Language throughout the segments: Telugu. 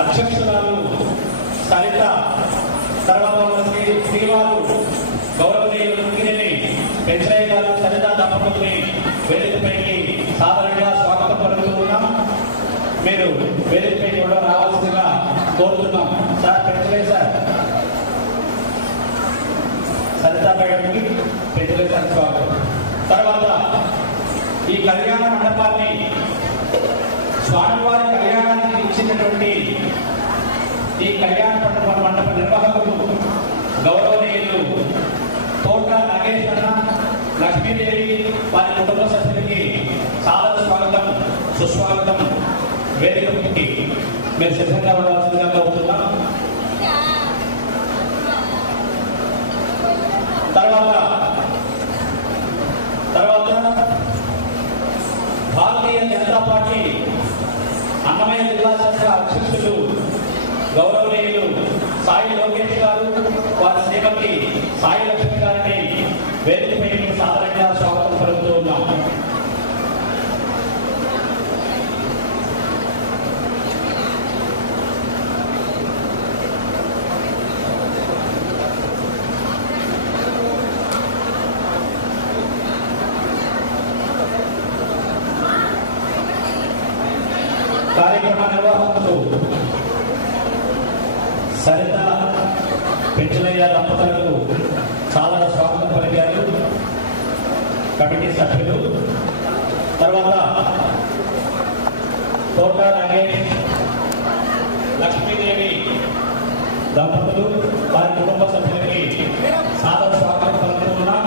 అధ్యక్షురాలు సరిత, తర్వాత శ్రీవారు గౌరవనీయులు ముఖ్యనేని పెంచయ్య గారు సరిత దంపతుల్ని వేదికపైకి సాధారణంగా స్వాగతం పలుకుతూ ఉన్నాం. మీరు వేదికపై కూడా రావాల్సిందిగా కోరుతున్నాం. సార్ పెంచయ్య సార్, సరిత మేడంకి పెంచయ్య సార్ స్వాగతం. తర్వాత ఈ కళ్యాణ మండపాన్ని స్వామివారి కళ్యాణానికి ఇచ్చినటువంటి ఈ కళ్యాణ మండప నిర్వాహకులు గౌరవనీయులు తోట నాగేశ్వర, లక్ష్మీదేవి వారి కుటుంబ సభ్యులకి సాదర స్వాగతం, సుస్వాగతం. వేదికకి మీరు సిద్ధంగా ఉండాల్సిందిగా కోరుతున్నాం. తర్వాత భారతీయ జనతా పార్టీ అన్నమయ్య జిల్లా శాఖ అధ్యక్షులు గౌరవనీయులు సాయి లోకేష్ గారు, వారి శ్రీమతి సాయి లక్ష్మి గారిని వేదికపై సాధారణంగా స్వాగతం పలుకుతూ ఉన్నాం. కార్యక్రమ నిర్వాహకులు సరిత, పెంచలయ్య దంపతులకు చాలా స్వాగతం పలికారు కమిటీ సభ్యులు. తర్వాత తోట నాగేష్, లక్ష్మీదేవి దంపతులు వారి కుటుంబ సభ్యులకి సాదర స్వాగతం పలుకుతున్నాం.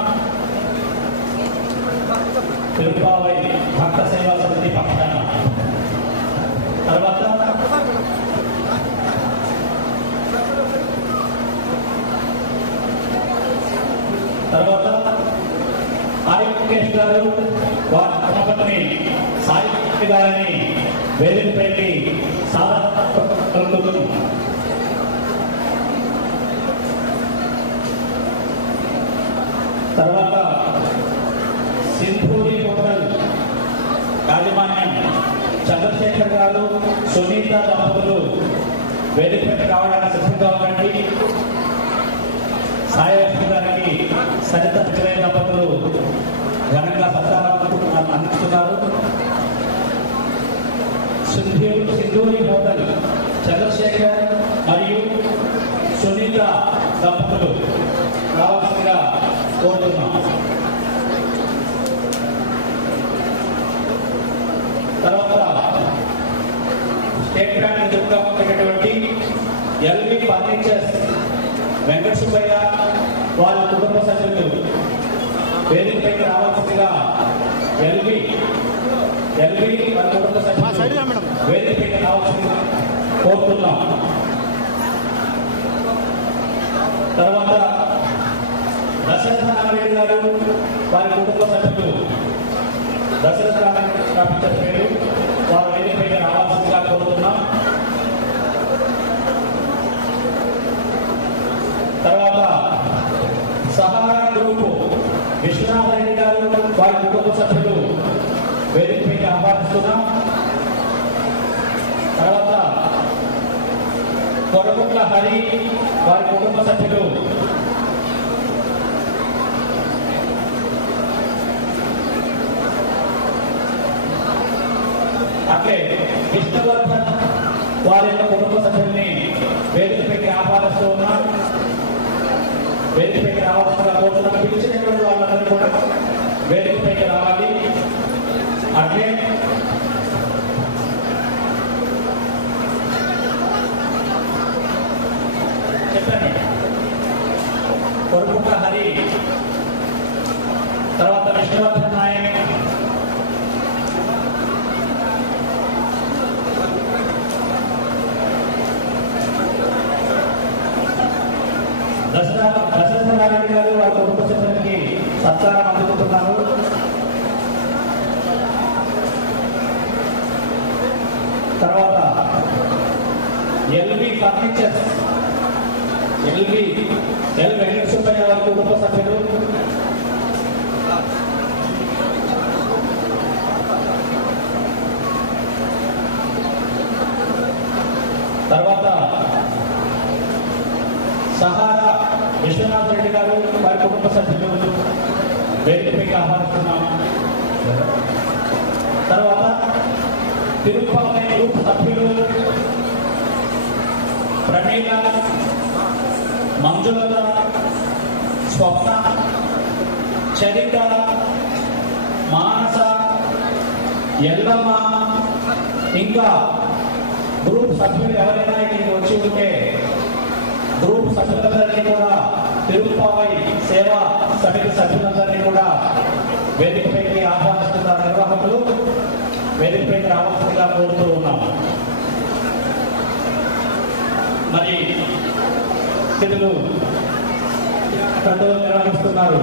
తిరుపావై భక్త సేవా సమితి పక్షాన. తర్వాత సాయి ముఖేష్ గారు, వారి ధర్మపత్ని సాయి గారిని వేదికపైకి సాధారణ. తర్వాత సింధూరి హోటల్ యాజమాన్యం చంద్రశేఖర్ గారు, సునీత దంపతులు వేదికపైకి రావడానికి సిద్ధంగా ఉండండి. సాయి గారికి సరిత పెంచయ్య దంపతులు ఘనంగా సత్కారం అందిస్తున్నారు. సింధూరి హోటల్ చంద్రశేఖర్ మరియు సునీత దంపతులు రావాల్సిందిగా కోరుతున్నాం. తర్వాత స్టేట్ బ్యాంక్ ఎదురుగా ఉన్నటువంటి ఎల్వి ఫర్నిచర్స్ వెంకట సుబ్బయ్య వారి కుటుంబ సభ్యులు వేదికపైకి రావాల్సిందిగా ఎల్వి వారి కుటుంబ సభ్యులు వేదికపైకి రావాల్సిందిగా కోరుతున్నాం. తర్వాత దశరథ రామరెడ్డి గారు, వారి కుటుంబ సభ్యులు దశరథ రామరెడ్డి పేరు వారి వేదికపైకి రావాల్సిందిగా కోరుతున్నాం. తర్వాత సహారా గ్రూపు విశ్వనాథ రెడ్డి గారు, వారి కుటుంబ సభ్యులు వేదికపైకి ఆహ్వానిస్తున్నాం. తర్వాత కొరగుట్ల హరి, వారి కుటుంబ సభ్యులు అట్లే విష్ణువర్ధన్ వారి యొక్క కుటుంబ సభ్యుల్ని వేదికపైకి ఆహ్వానిస్తూ ఉన్నాం. వేదికపైకి రావాల్సిందిగా కోరుతున్నాం. పిలిచినటువంటి వాళ్ళందరూ కూడా వేదికపైకి రావాలి. అట్లే చెప్పండి. కొరకుట్ల హరి, తర్వాత విష్ణువర్ధన్ నాయక్, దశరథ నారాయణ గారు వారి కుటుంబ సభ్యులకి సత్కారం అందుకుంటున్నారు. తర్వాత LV furnitures L Venkata Subbaiah వారి కుటుంబ సభ్యులు, తర్వాత సహారా విశ్వనాథ్ రెడ్డి గారు వారి కుటుంబ సభ్యులు వేదికపైకి ఆహ్వానిస్తున్నాము. తర్వాత తిరుపతి గ్రూప్ సభ్యులు ప్రణీల, మంజులత, స్వప్న, చరిత, మానస, ఎల్లమ్మ, ఇంకా గ్రూప్ సభ్యులు ఎవరైనా ఇక్కడికి వచ్చి ఉంటే గ్రూప్ సభ్యులందరినీ కూడా తిరుపతి సేవా సమితి సభ్యులందరినీ కూడా వేదికపైకి ఆహ్వానిస్తున్న నిర్వాహకులు వేదికపైకి రావాల్సిందిగా కోరుతూ ఉన్నాము. మరి స్థితులు కండువలు నిర్వహిస్తున్నారు.